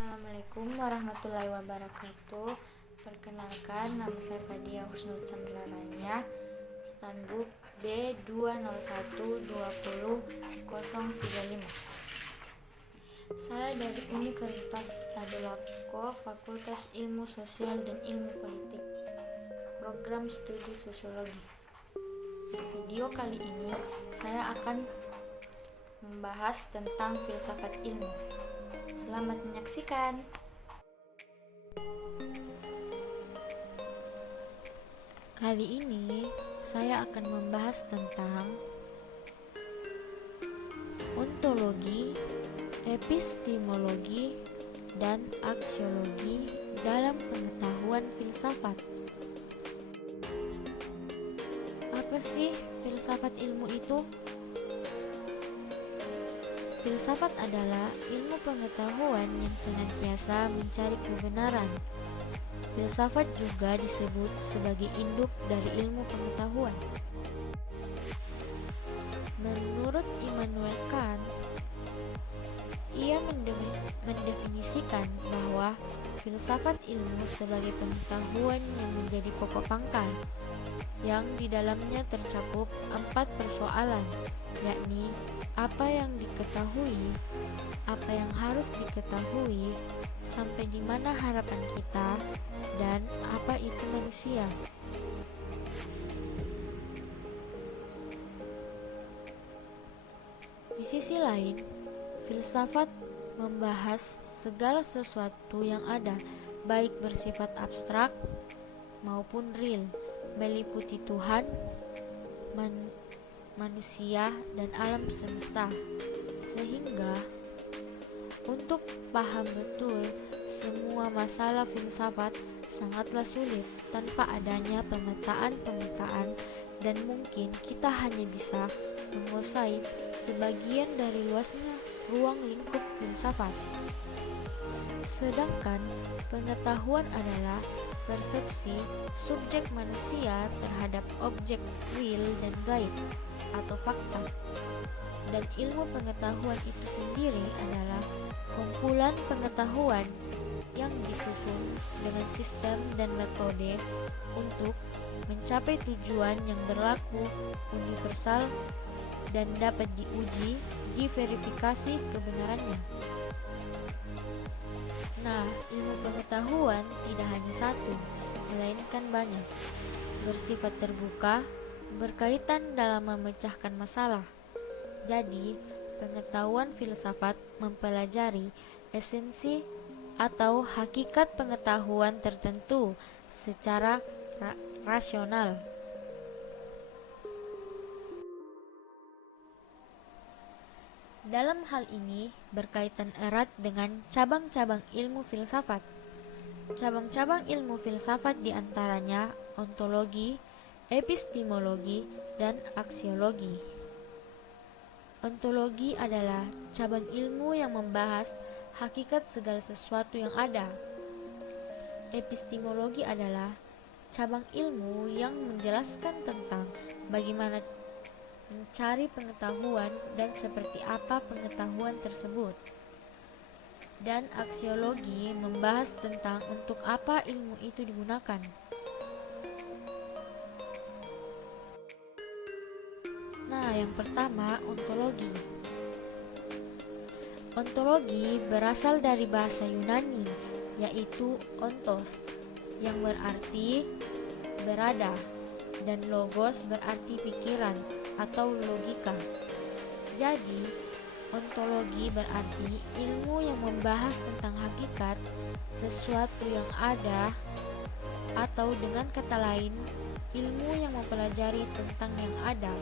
Assalamualaikum warahmatullahi wabarakatuh. Perkenalkan, nama saya Fadia Husnul Chandraranya, Standbook B201200035. Saya dari Universitas Tadulako, Fakultas Ilmu Sosial dan Ilmu Politik, Program Studi Sosiologi. Di video kali ini, saya akan membahas tentang filsafat ilmu. Selamat menyaksikan. Kali ini saya akan membahas tentang ontologi, epistemologi, dan aksiologi dalam pengetahuan filsafat. Apa sih filsafat ilmu itu? Filsafat adalah ilmu pengetahuan yang senantiasa mencari kebenaran. Filsafat juga disebut sebagai induk dari ilmu pengetahuan. Menurut Immanuel Kant, ia mendefinisikan bahwa filsafat ilmu sebagai pengetahuan yang menjadi pokok pangkal, yang di dalamnya tercakup 4 persoalan, yakni apa yang diketahui, apa yang harus diketahui, sampai di mana harapan kita, dan apa itu manusia. Di sisi lain, filsafat membahas segala sesuatu yang ada, baik bersifat abstrak maupun real, meliputi Tuhan, manusia, dan alam semesta. Sehingga untuk paham betul semua masalah filsafat sangatlah sulit tanpa adanya pemetaan, dan mungkin kita hanya bisa menguasai sebagian dari luasnya ruang lingkup filsafat. Sedangkan pengetahuan adalah persepsi subjek manusia terhadap objek real dan gaib atau fakta. Dan ilmu pengetahuan itu sendiri adalah kumpulan pengetahuan yang disusun dengan sistem dan metode untuk mencapai tujuan yang berlaku universal dan dapat diuji, diverifikasi kebenarannya. Nah, ilmu pengetahuan tidak hanya satu, melainkan banyak, bersifat terbuka, berkaitan dalam memecahkan masalah. Jadi, pengetahuan filsafat mempelajari esensi atau hakikat pengetahuan tertentu secara rasional. Dalam hal ini berkaitan erat dengan cabang-cabang ilmu filsafat. Cabang-cabang ilmu filsafat diantaranya ontologi, epistemologi, dan aksiologi. Ontologi adalah cabang ilmu yang membahas hakikat segala sesuatu yang ada. Epistemologi adalah cabang ilmu yang menjelaskan tentang bagaimana mencari pengetahuan dan seperti apa pengetahuan tersebut. Dan aksiologi membahas tentang untuk apa ilmu itu digunakan. Nah, yang pertama, ontologi. Ontologi berasal dari bahasa Yunani, yaitu ontos, yang berarti berada, dan logos berarti pikiran atau logika. Jadi, ontologi berarti ilmu yang membahas tentang hakikat sesuatu yang ada, atau dengan kata lain, ilmu yang mempelajari tentang yang ada,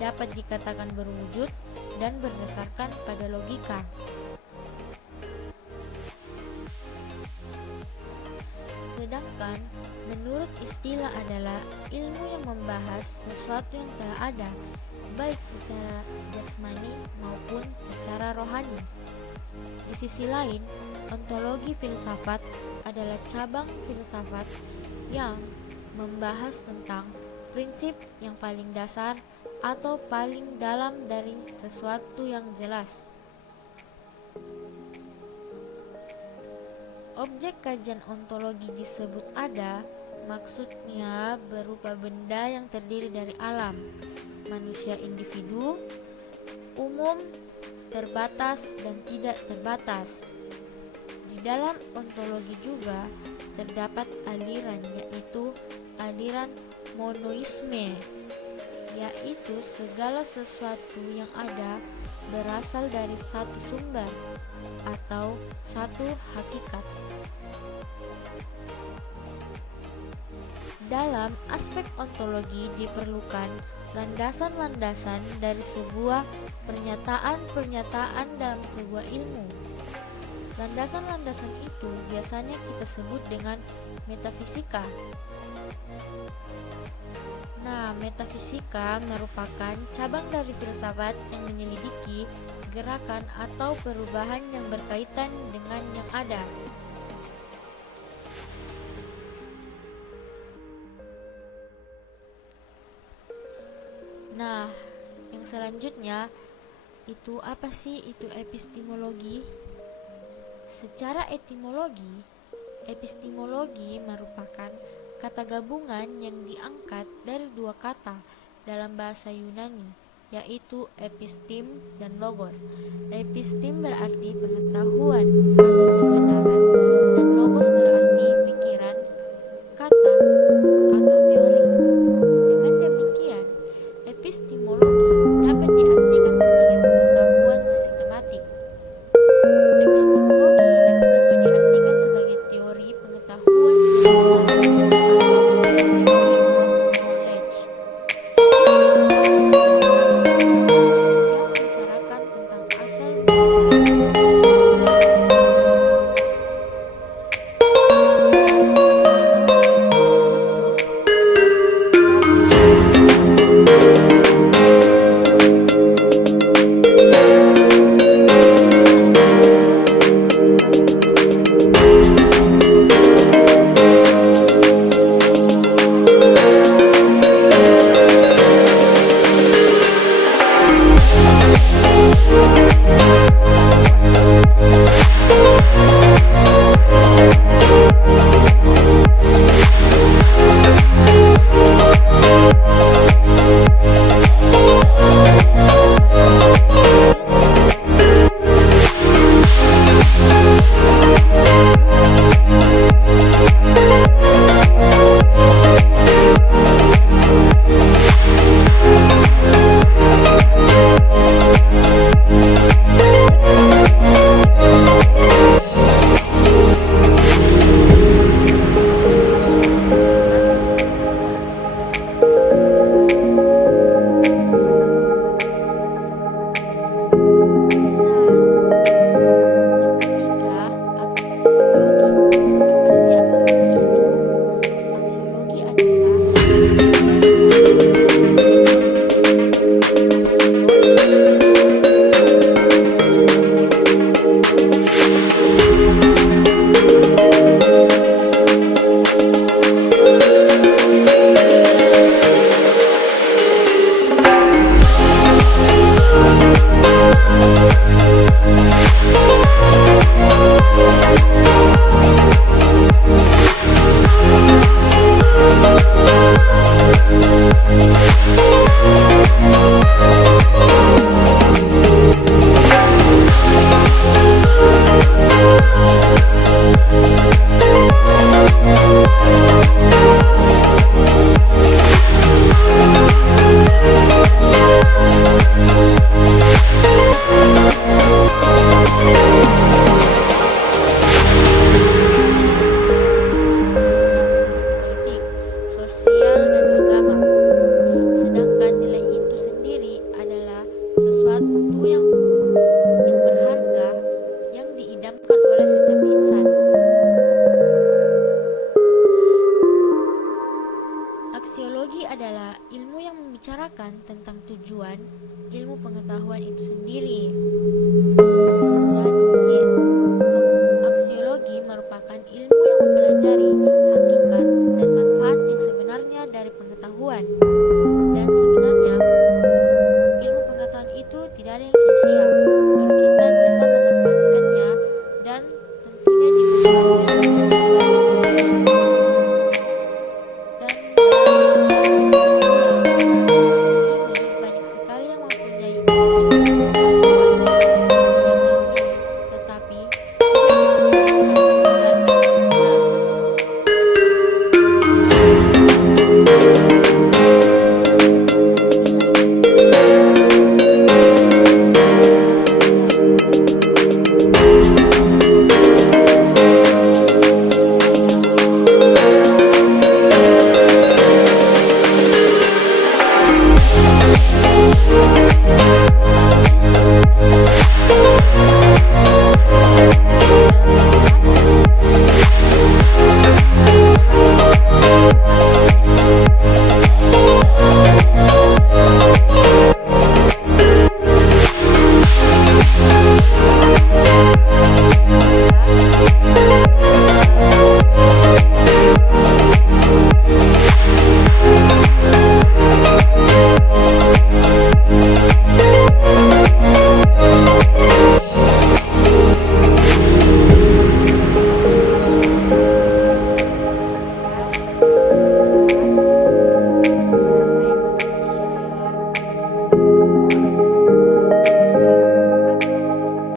dapat dikatakan berwujud dan berdasarkan pada logika. Sedangkan menurut istilah adalah ilmu yang membahas sesuatu yang telah ada, baik secara jasmani maupun secara rohani. Di sisi lain, ontologi filsafat adalah cabang filsafat yang membahas tentang prinsip yang paling dasar atau paling dalam dari sesuatu yang jelas. Objek kajian ontologi disebut ada, maksudnya berupa benda yang terdiri dari alam, manusia individu, umum, terbatas, dan tidak terbatas. Di dalam ontologi juga terdapat aliran, yaitu aliran monoisme, yaitu segala sesuatu yang ada berasal dari satu sumber atau satu hakikat. Dalam aspek ontologi diperlukan landasan-landasan dari sebuah pernyataan-pernyataan dalam sebuah ilmu. Landasan-landasan itu biasanya kita sebut dengan metafisika. Nah, metafisika merupakan cabang dari filsafat yang menyelidiki gerakan atau perubahan yang berkaitan dengan yang ada. Nah, yang selanjutnya itu apa sih itu epistemologi? Secara epistemologi merupakan kata gabungan yang diangkat dari dua kata dalam bahasa Yunani, yaitu epistem dan logos. Epistem berarti pengetahuan atau kebenaran, dan logos berarti pikiran, kata, atau teori. Dengan demikian, epistemologi dapat diartikan sebagai pengetahuan sistematik. Epistemologi dapat juga diartikan sebagai teori pengetahuan atau theory of knowledge. Yang membicarakan tentang asal muasal Aksiologi adalah ilmu yang membicarakan tentang tujuan ilmu pengetahuan itu sendiri. Jadi, aksiologi merupakan ilmu yang mempelajari hakikat dan manfaat yang sebenarnya dari pengetahuan. Dan sebenarnya, ilmu pengetahuan itu tidak ada yang sia-sia kalau kita bisa memanfaatkannya dan tentunya di